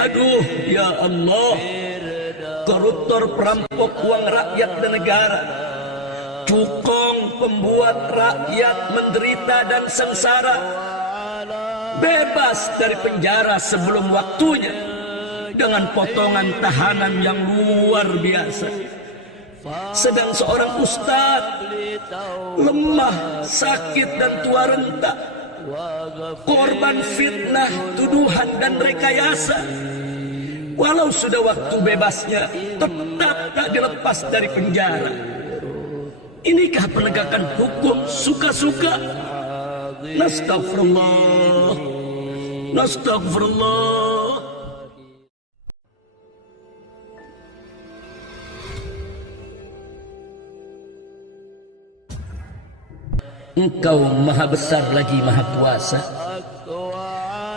Aduh, ya Allah, koruptor perampok uang rakyat dan negara, cukong pembuat rakyat menderita dan sengsara, bebas dari penjara sebelum waktunya dengan potongan tahanan yang luar biasa. Sedang seorang ustadz lemah, sakit dan tua renta, korban fitnah, tuduhan dan rekayasa, walau sudah waktu bebasnya tetap tak dilepas dari penjara. Inikah penegakan hukum suka-suka? Nastagfirullah, nastagfirullah. Engkau maha besar lagi maha kuasa,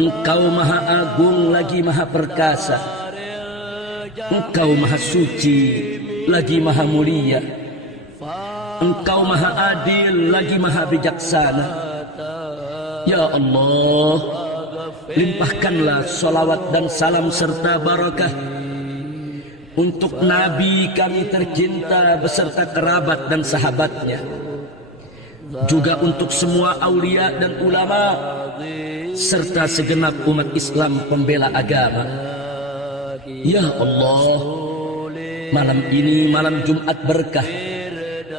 Engkau maha agung lagi maha perkasa, Engkau maha suci lagi maha mulia, Engkau maha adil lagi maha bijaksana. Ya Allah, limpahkanlah salawat dan salam serta barakah untuk Nabi kami tercinta beserta kerabat dan sahabatnya, juga untuk semua aulia dan ulama serta segenap umat Islam pembela agama. Ya Allah, malam ini malam Jumat berkah,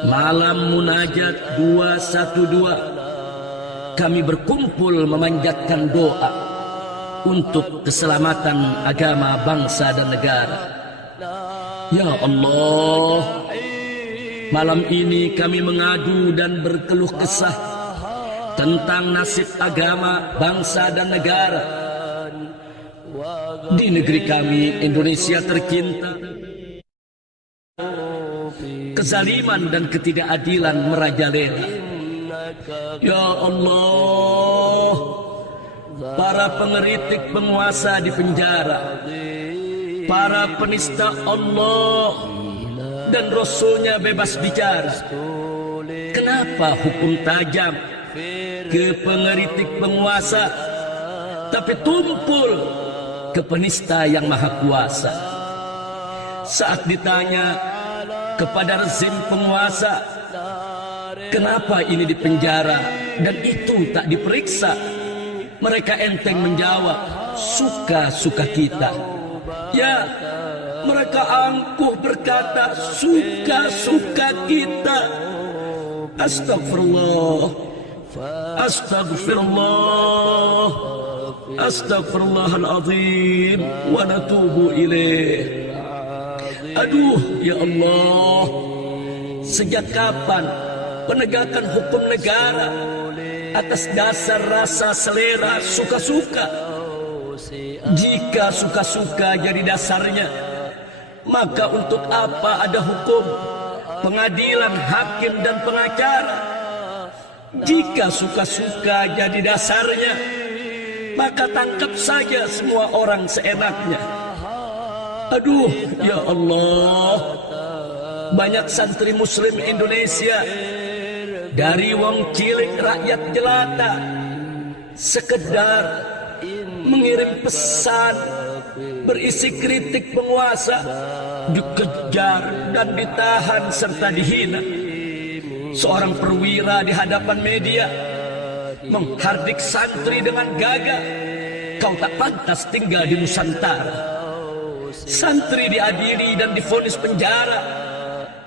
malam munajat 212, kami berkumpul memanjatkan doa untuk keselamatan agama, bangsa dan negara. Ya Allah, malam ini kami mengadu dan berkeluh kesah tentang nasib agama, bangsa dan negara di negeri kami Indonesia tercinta. Kezaliman dan ketidakadilan merajalela. Ya Allah, para pengeritik penguasa di penjara, para penista Allah dan Rasulnya bebas bicara. Kenapa hukum tajam ke pengeritik penguasa, tapi tumpul ke penista yang maha kuasa? Saat ditanya kepada rezim penguasa, kenapa ini dipenjara dan itu tak diperiksa, mereka enteng menjawab, suka-suka kita. Ya, mereka angkuh berkata, suka-suka kita. Astagfirullah, astagfirullah, astagfirullahaladzim, wa natubu ilaih. Aduh, ya Allah, sejak kapan penegakan hukum negara atas dasar rasa selera suka-suka? Jika suka-suka jadi dasarnya, maka untuk apa ada hukum, pengadilan, hakim dan pengacara? Jika suka-suka jadi dasarnya, maka tangkap saja semua orang seenaknya. Aduh, ya Allah, banyak santri muslim Indonesia, dari wong cilik rakyat jelata, sekedar mengirim pesan berisi kritik penguasa, dikejar dan ditahan serta dihina. Seorang perwira di hadapan media menghardik santri dengan gagah, kau tak pantas tinggal di Nusantara. Santri diadili dan divonis penjara,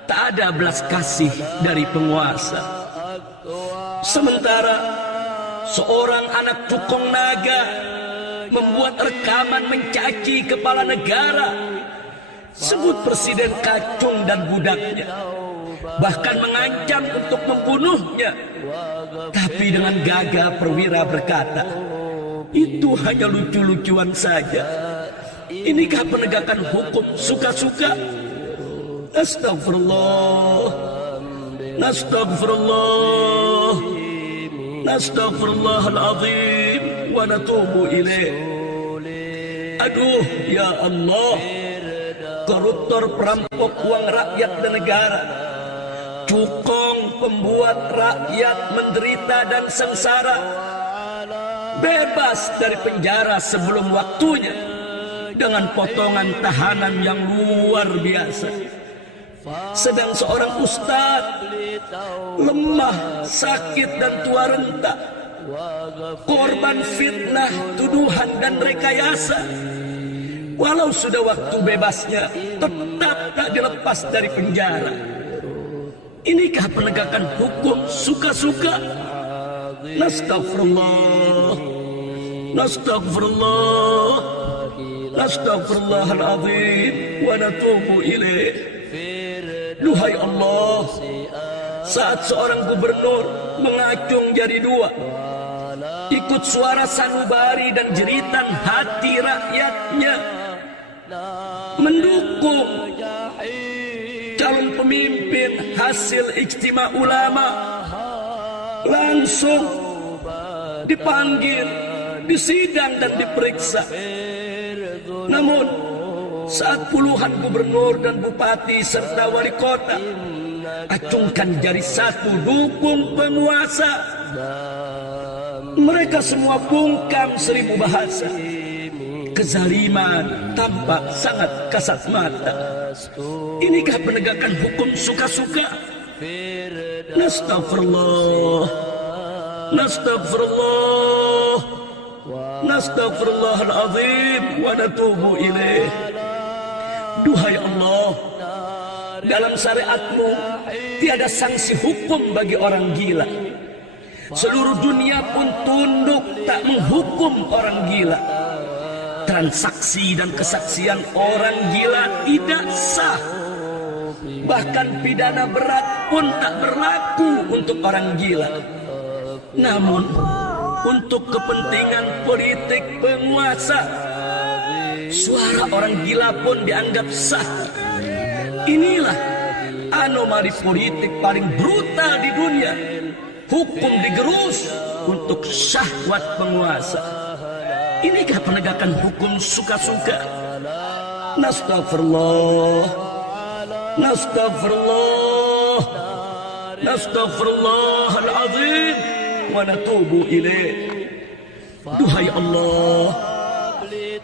tak ada belas kasih dari penguasa. Sementara seorang anak cukong naga membuat rekaman mencaci kepala negara, sebut presiden kacung dan budaknya, bahkan mengancam untuk membunuhnya. Tapi dengan gagah perwira berkata, itu hanya lucu-lucuan saja. Inikah penegakan hukum suka-suka? Astagfirullah, astagfirullah, astagfirullahaladzim, wa natubu ilaih. Aduh, ya Allah, koruptor perampok uang rakyat dan negara, cukong pembuat rakyat menderita dan sengsara, bebas dari penjara sebelum waktunya dengan potongan tahanan yang luar biasa. Sedang seorang ustadz lemah, sakit dan tua renta, korban fitnah, tuduhan dan rekayasa. Walau sudah waktu bebasnya, tetap tak dilepas dari penjara. Inikah penegakan hukum suka-suka? Nastaghfirullah, nastaghfirullah, nastaghfirullahaladzim wa natubu ilaih. Duhai Allah, saat seorang gubernur mengacung jari dua, ikut suara sanubari dan jeritan hati rakyatnya, mendukung calon pemimpin hasil ijtima ulama, langsung dipanggil, disidang dan diperiksa. Namun saat puluhan gubernur dan bupati serta wali kota acungkan jari satu dukung penguasa, mereka semua bungkam seribu bahasa. Kezaliman tampak sangat kasat mata. Inikah penegakan hukum suka-suka? Nastaghfirullah, nastaghfirullah, nastaghfirullahaladzim wa natubu ilaih. Duhai Allah, dalam syariatmu tiada sanksi hukum bagi orang gila. Seluruh dunia pun tunduk tak menghukum orang gila. Transaksi dan kesaksian orang gila tidak sah. Bahkan pidana berat pun tak berlaku untuk orang gila. Namun untuk kepentingan politik penguasa, suara orang gila pun dianggap sah. Inilah anomali politik paling brutal di dunia. Hukum digerus untuk syahwat penguasa. Inikah penegakan hukum suka-suka? Nastaghfirullah, nastaghfirullah, nastaghfirullahaladzim wa natubu ilaih. Duhai Allah,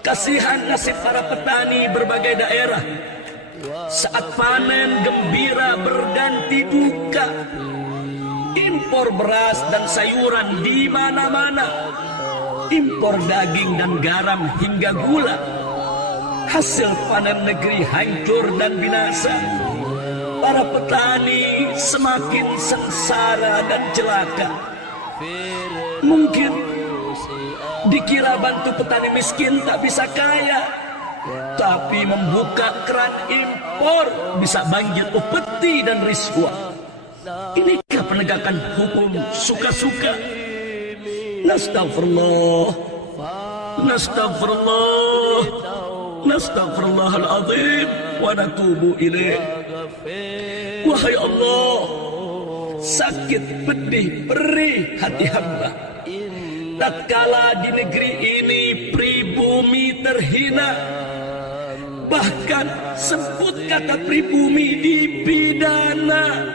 kasihan nasib para petani berbagai daerah. Saat panen gembira berganti duka. Impor beras dan sayuran di mana-mana. Impor daging dan garam hingga gula. Hasil panen negeri hancur dan binasa. Para petani semakin sengsara dan celaka. Mungkin dikira bantu petani miskin tak bisa kaya, tapi membuka keran impor bisa banjir upeti dan riswa. Inikah penegakan hukum suka-suka? Nastaghfirullah, nastaghfirullah, nastaghfirullahaladzim wa natubu ilaih. Wahai Allah, sakit pedih perih hati hamba tatkala di negeri ini pribumi terhina. Bahkan sebut kata pribumi dipidana,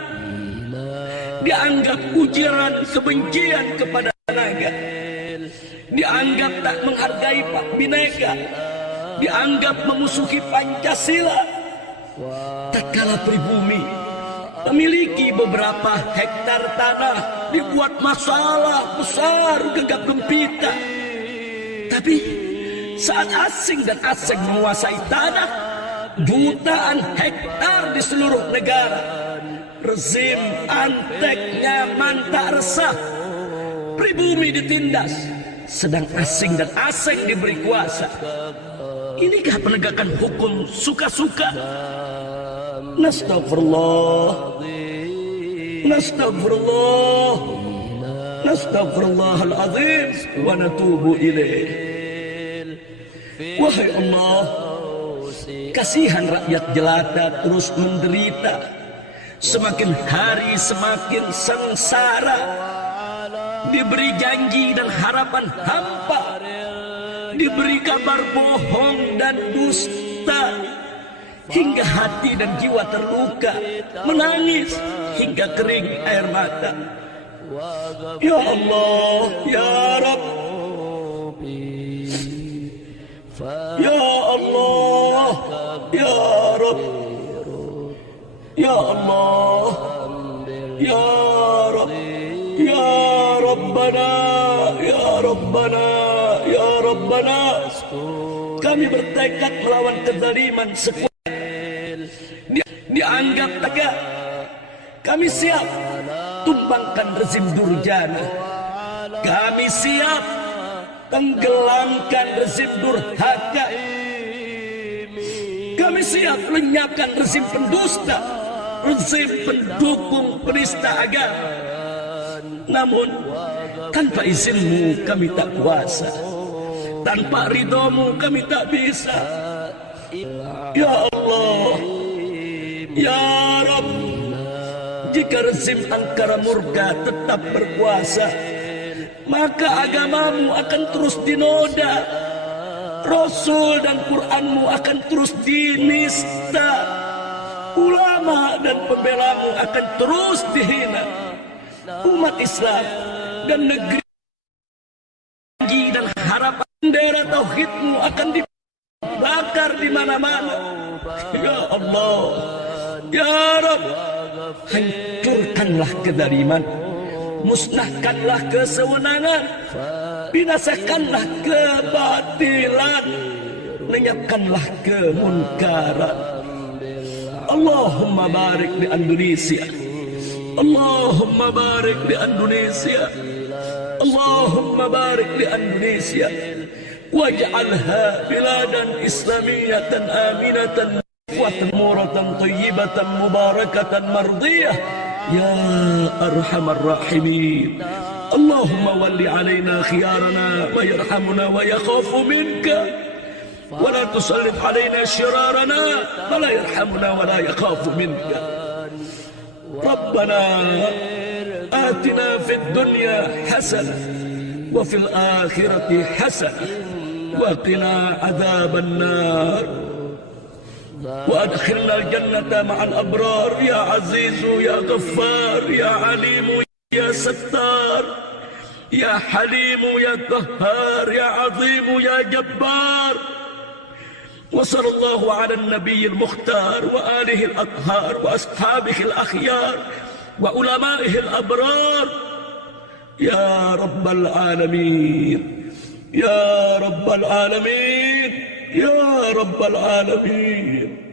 dianggap ujaran kebencian kepada naga, dianggap tak menghargai Pak Bhinneka, dianggap memusuhi Pancasila. Tatkala pribumi memiliki beberapa hektar tanah dibuat masalah besar gegap gempita. Tapi saat asing dan asing menguasai tanah jutaan hektar di seluruh negara, rezim antek nyaman tak resah, pribumi ditindas, sedang asing dan asing diberi kuasa. Inikah penegakan hukum suka-suka? Nastaghfirullah, nastaghfirullah, nastaghfirullahaladzim wa natubu ilaih. Wahai Allah, kasihan rakyat jelata terus menderita. Semakin hari semakin sengsara. Diberi janji dan harapan hampa, diberi kabar bohong dan dusta, hingga hati dan jiwa terluka, menangis hingga kering air mata. Ya Allah, Ya Rabb, Ya Allah, Ya Rabb, Ya Allah, Ya Rabb, Ya Rabbana, Ya Rabbana, Ya Rabbana. Kami bertekad melawan kezaliman sekuat dianggap tegak. Kami siap tumbangkan rezim durjana. Kami siap tenggelamkan rezim durhaka. Kami siap lenyapkan rezim pendusta, rezim pendukung penista agama. Namun tanpa izinmu kami tak kuasa, tanpa ridhomu kami tak bisa. Ya Allah, Ya Rabb, jika rezim angkara murka tetap berkuasa, maka agamamu akan terus dinoda, Rasul dan Qur'anmu akan terus dinista, ulama dan pembelamu akan terus dihina. Umat Islam dan negeri dan harapan bendera tauhidmu akan dibakar di mana-mana. Ya Allah, Ya Rabb, hancurkanlah kezaliman, musnahkanlah kesewenangan, binasakanlah kebatilan, lenyapkanlah kemunkaran. Allahumma barik di Indonesia, Allahumma barik di Indonesia, Allahumma barik di Indonesia, waj'alha biladan islamiyatan aminatan muratan tayyibatan mubarakatan mardiyah ya arhamar rahimin. Allahumma walli alaina khiyarana wa yarhamuna wa yakhafu minka wa la tusallit alaina shirarana wa la yarhamuna wa la yakhafu minka. Rabbana atina fid dunya hasanah wa fil akhirati hasanah wa qina adzaban nar وأدخلنا الجنة مع الأبرار يا عزيز يا غفار يا عليم يا ستار يا حليم يا قهار يا عظيم يا جبار. وصلى الله على النبي المختار وآله الأطهار وأصحابه الأخيار وعلمائه الأبرار يا رب العالمين، يا رب العالمين، يا رب العالمين.